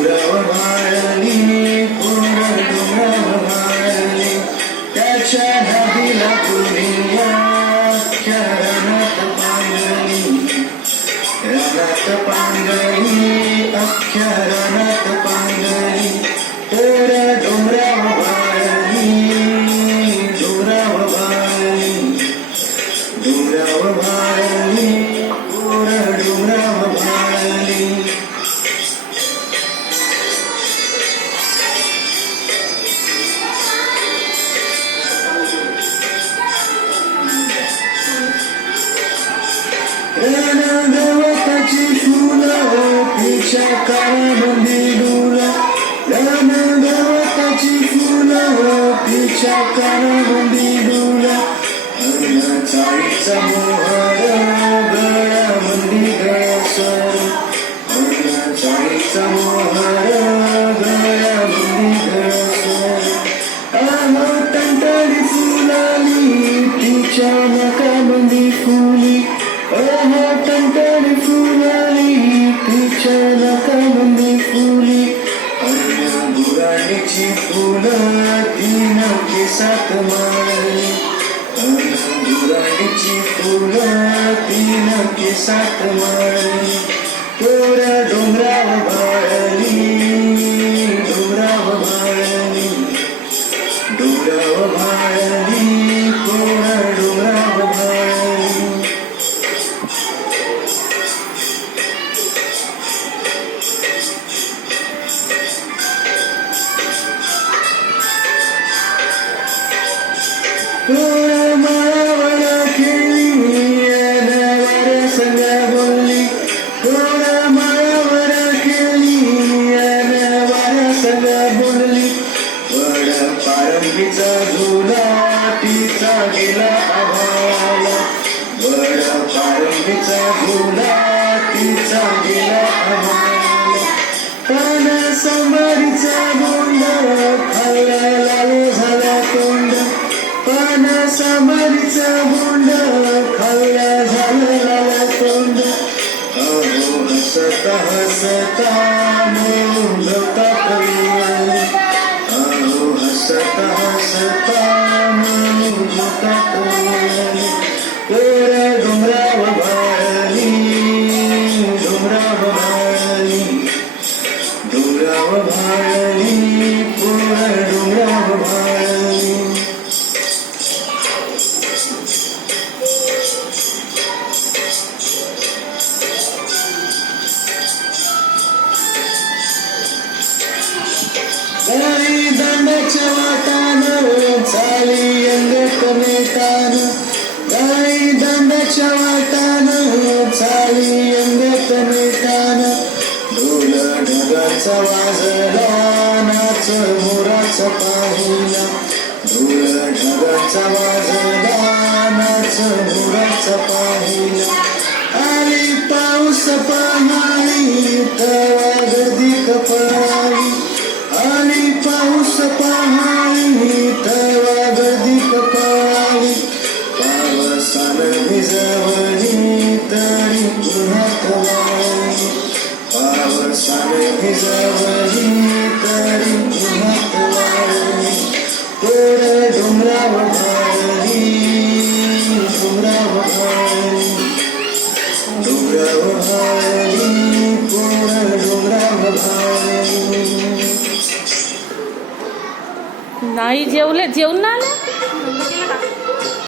डोंगराव वाळली पूर्ण डोंगराव वाळली त्याच्या नदीला दुनिया अख्ख्या रणात पांगली अख्ख्या रणात पांगली तर डोंगराव वाळली डोंगराव वाळली डोंगराव वाळली पूर्ण डोंगराव वाळली गवताची फुलं तिच्या कानामध्ये डोला गवताची फुलं तिच्या कानामध्ये डोला चाळीचा मोहर गळ्यामध्ये गळसर चाळीचा मोहर गळ्यामध्ये गळसर टंटाळी फुलाली तिच्या नकामध्ये फुली टंटाळी फुलाली तिच्या नकामध्ये फुली गुराणीची फुलं तीन केसात मारली गुराणीची फुलं तीन केसात मारली तोरा डोंगराव वाळली डोंगराव वाळली डोंगराव वाळली तोरा डोंगराव वाळली माळावर खेळली अनावर संग बोलली माळावर खेळली अनावर संग बोलली वड पारंबीचा झुला तिचा गेला आभाला वड पारंबीचा झुला तिचा गेला आभाला कान सांबारीचा बोंड खायला लाल झाला तोंड पान सांबारीचा बोंड खायला झाला तोंड अहो हसता हसता मुंडतात वाळली अहो हसता हसता मुंडतात वाळली तोरा डोंगराव वाळली डोंगराव वाळली डोंगराव वाळली पूर्ण डोंगराव वाळली गाई दांडाच्या वाटानं चाली अंगत नेतान गाई दांडाच्या वाटानं चाली अंगत नेतान ढोल ढगाचा वाजला नाच मोराचा पाहिला ढोल ढगाचा वाजला नाच मोराचा पाहिला आली पाऊस पहाडी तवा गर्दी कपाळी आली पाऊस पहाडी तवा गर्दी कपाळी पावसानं भिजवली तरी पुन्हात वाळली पावसानं भिजवली तरी पुन्हात वाळली तोर डोंगराव वाळली डोंगराव वाळली डोंगराव वाळली पूर्ण डोंगराव वाळली नाही जेवले जेवण आले